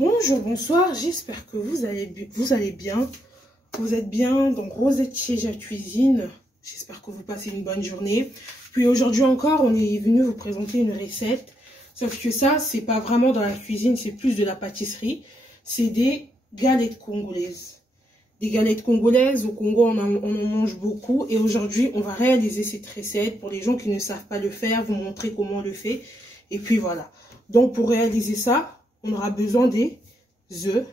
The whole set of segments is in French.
Bonjour, bonsoir, j'espère que vous allez bien. Vous êtes bien, donc Rosette chez Ja Cuisine. J'espère que vous passez une bonne journée. Puis aujourd'hui encore, on est venu vous présenter une recette. Sauf que ça, c'est pas vraiment dans la cuisine, c'est plus de la pâtisserie. C'est des galettes congolaises. Des galettes congolaises, au Congo, on en mange beaucoup. Et aujourd'hui, on va réaliser cette recette. Pour les gens qui ne savent pas le faire, vous montrer comment on le fait. Et puis voilà. Donc pour réaliser ça, on aura besoin des œufs.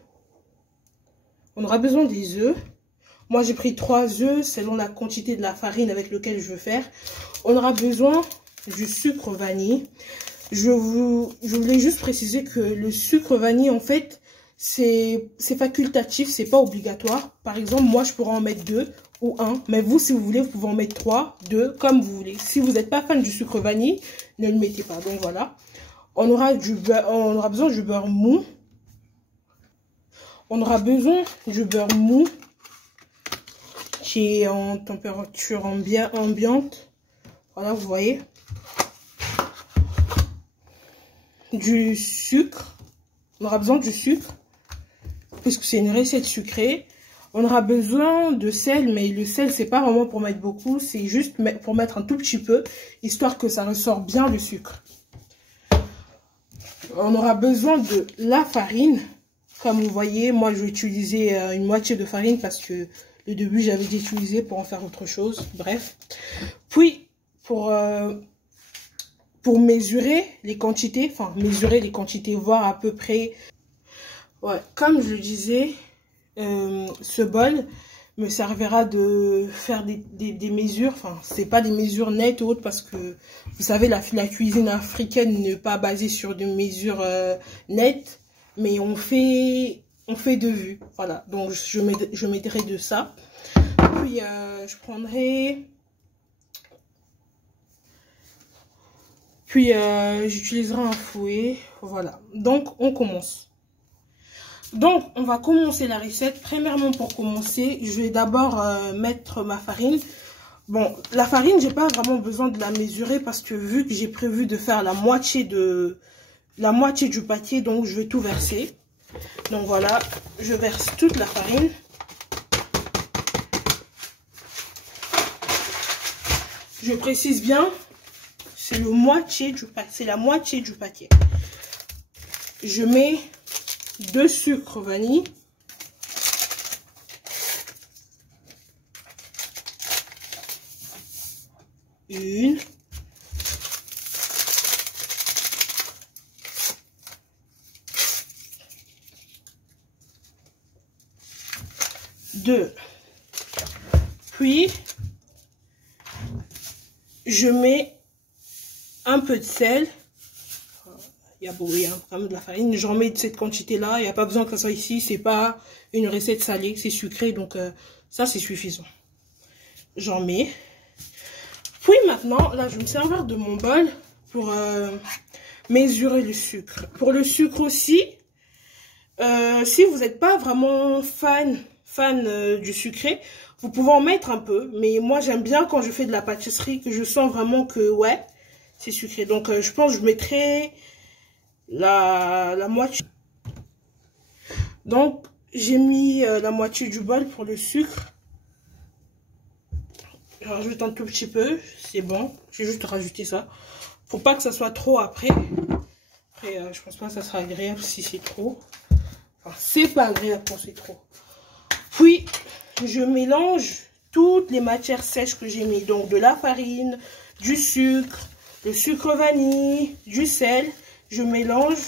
Moi, j'ai pris 3 œufs selon la quantité de la farine avec laquelle je veux faire. On aura besoin du sucre vanille. Je voulais juste préciser que le sucre vanille, en fait, c'est facultatif, c'est pas obligatoire. Par exemple, moi, je pourrais en mettre 2 ou 1. Mais vous, si vous voulez, vous pouvez en mettre 3, 2, comme vous voulez. Si vous n'êtes pas fan du sucre vanille, ne le mettez pas. Donc voilà. On aura besoin du beurre mou. On aura besoin du beurre mou qui est en température ambiante. Voilà, vous voyez. Du sucre. On aura besoin du sucre puisque c'est une recette sucrée. On aura besoin de sel, mais le sel, c'est pas vraiment pour mettre beaucoup. C'est juste pour mettre un tout petit peu, histoire que ça ressort bien le sucre. On aura besoin de la farine. Comme vous voyez, moi, je vais utiliser une moitié de farine parce que le début, j'avais utilisé pour en faire autre chose. Bref. Puis, pour mesurer les quantités, voir à peu près. Ouais, comme je le disais, ce bol me servira de faire des mesures. Enfin, c'est pas des mesures nettes ou autres parce que, vous savez, la cuisine africaine n'est pas basée sur des mesures nettes. Mais on fait de vue. Voilà, donc je mettrai de ça. Puis, je prendrai... Puis, j'utiliserai un fouet. Voilà, donc on commence. Donc, on va commencer la recette. Premièrement, pour commencer, je vais d'abord mettre ma farine. Bon, la farine, j'ai pas vraiment besoin de la mesurer parce que vu que j'ai prévu de faire la moitié du pâtier, donc je vais tout verser. Donc voilà, je verse toute la farine. Je précise bien, c'est la moitié du paquet. Je mets 2 sucres vanille. Une. 2. Puis, je mets un peu de sel. Il y a quand même de la farine. J'en mets de cette quantité-là. Il n'y a pas besoin que ça soit ici. C'est pas une recette salée, c'est sucré. Donc, ça, c'est suffisant. J'en mets. Puis maintenant, là, je vais me servir de mon bol pour mesurer le sucre. Pour le sucre aussi, si vous n'êtes pas vraiment fan du sucré, vous pouvez en mettre un peu, mais moi j'aime bien quand je fais de la pâtisserie que je sens vraiment que ouais, c'est sucré. Donc je pense que je mettrai la moitié. Donc j'ai mis la moitié du bol pour le sucre. Je rajoute un tout petit peu, c'est bon. Je vais juste rajouter ça. Faut pas que ça soit trop après. Après je pense pas que ça sera agréable si c'est trop. Enfin, c'est pas agréable quand c'est trop. Puis, je mélange toutes les matières sèches que j'ai mis. Donc, de la farine, du sucre, le sucre vanille, du sel. Je mélange.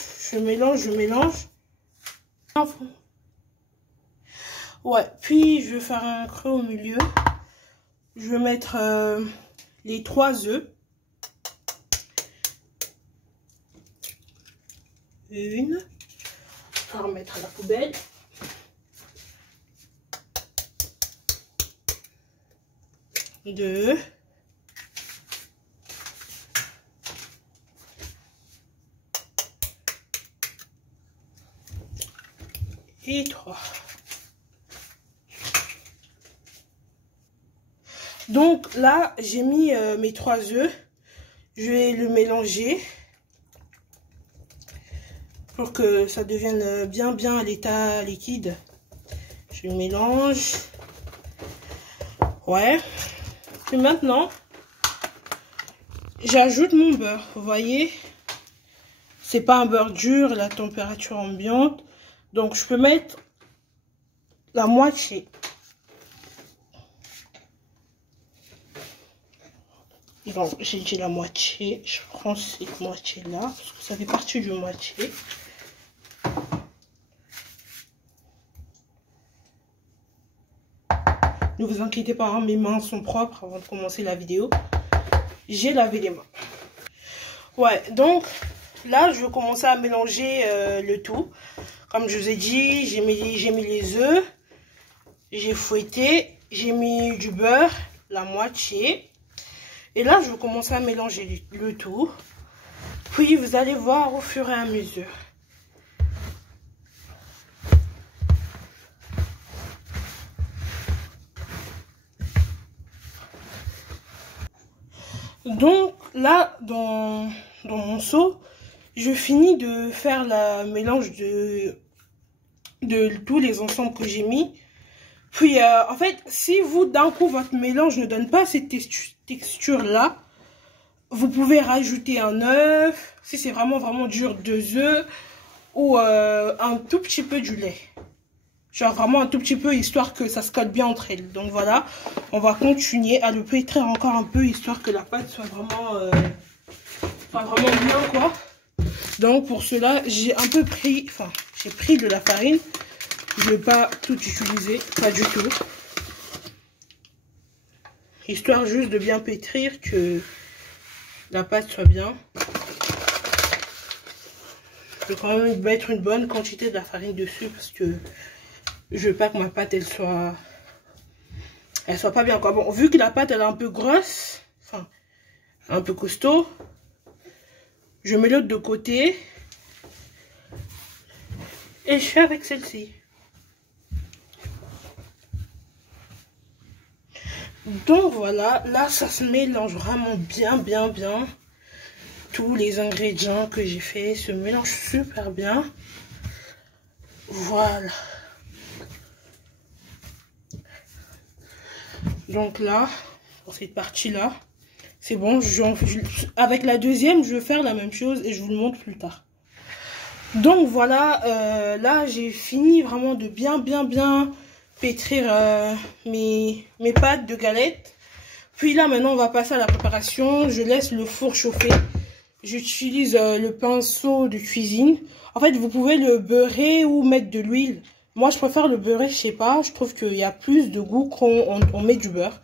Ouais, puis je vais faire un creux au milieu. Je vais mettre les 3 œufs. Une. Je vais remettre à la poubelle. 2. Et 3. Donc là, j'ai mis mes 3 œufs. Je vais le mélanger. pour que ça devienne bien à l'état liquide. Je mélange. Ouais. Puis maintenant, j'ajoute mon beurre. Vous voyez, c'est pas un beurre dur, la température ambiante. Donc je peux mettre la moitié. Donc j'ai dit la moitié. Je prends cette moitié là, parce que ça fait partie du moitié. Ne vous inquiétez pas, hein, mes mains sont propres avant de commencer la vidéo. J'ai lavé les mains. Ouais, donc là, je vais commencer à mélanger le tout. Comme je vous ai dit, j'ai mis les œufs. J'ai fouetté. J'ai mis du beurre, la moitié. Et là, je vais commencer à mélanger le tout. Puis, vous allez voir au fur et à mesure. Donc là, dans mon seau, je finis de faire le mélange de tous les ensembles que j'ai mis. Puis, en fait, si vous, d'un coup, votre mélange ne donne pas cette texture-là, vous pouvez rajouter un œuf, si c'est vraiment dur, 2 œufs, ou un tout petit peu du lait. Genre vraiment un tout petit peu, histoire que ça se colle bien entre elles. Donc voilà, on va continuer à le pétrir encore un peu, histoire que la pâte soit vraiment bien, quoi. Donc pour cela, j'ai un peu pris, j'ai pris de la farine. Je ne vais pas tout utiliser, pas du tout. Histoire juste de bien pétrir, que la pâte soit bien. Je vais quand même mettre une bonne quantité de la farine dessus, parce que je veux pas que ma pâte elle soit pas bien, quoi. Bon, vu que la pâte elle est un peu grosse, un peu costaud, je mets l'autre de côté et je fais avec celle-ci. Donc voilà, là ça se mélange vraiment bien. Tous les ingrédients que j'ai fait se mélangent super bien. Voilà. Donc là, pour cette partie-là, c'est bon. Avec la deuxième, je vais faire la même chose et je vous le montre plus tard. Donc voilà, là j'ai fini vraiment de bien pétrir mes pâtes de galettes. Puis là maintenant on va passer à la préparation. Je laisse le four chauffer. J'utilise le pinceau de cuisine. En fait vous pouvez le beurrer ou mettre de l'huile. Moi je préfère le beurrer, je sais pas. Je trouve qu'il y a plus de goût quand on met du beurre.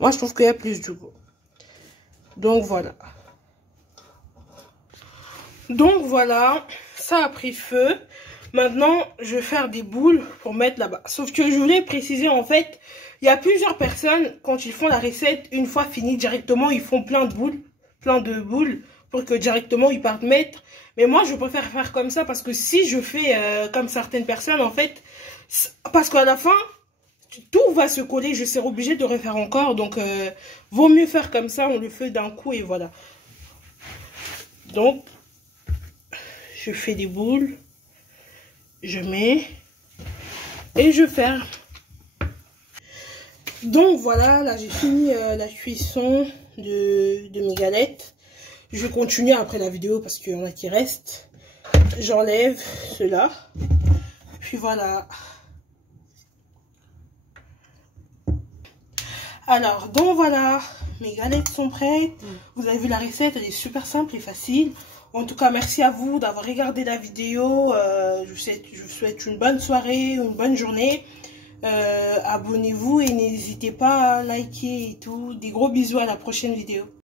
Moi je trouve qu'il y a plus de goût. Donc voilà. Donc voilà, ça a pris feu. Maintenant, je vais faire des boules pour mettre là-bas. Sauf que je voulais préciser, en fait, il y a plusieurs personnes, quand ils font la recette, une fois fini directement, ils font plein de boules, pour que directement ils partent mettre. Mais moi, je préfère faire comme ça, parce que si je fais comme certaines personnes, en fait, parce qu'à la fin, tout va se coller, je serai obligée de refaire encore. Donc, vaut mieux faire comme ça, on le fait d'un coup et voilà. Donc, je fais des boules. Je mets et je ferme. Donc voilà, là j'ai fini la cuisson de mes galettes. Je vais continuer après la vidéo parce qu'il y en a qui restent. J'enlève cela. Puis voilà. Alors, donc voilà, mes galettes sont prêtes. Vous avez vu la recette, elle est super simple et facile. En tout cas, merci à vous d'avoir regardé la vidéo. Je vous souhaite une bonne soirée, une bonne journée. Abonnez-vous et n'hésitez pas à liker et tout. Des gros bisous, à la prochaine vidéo.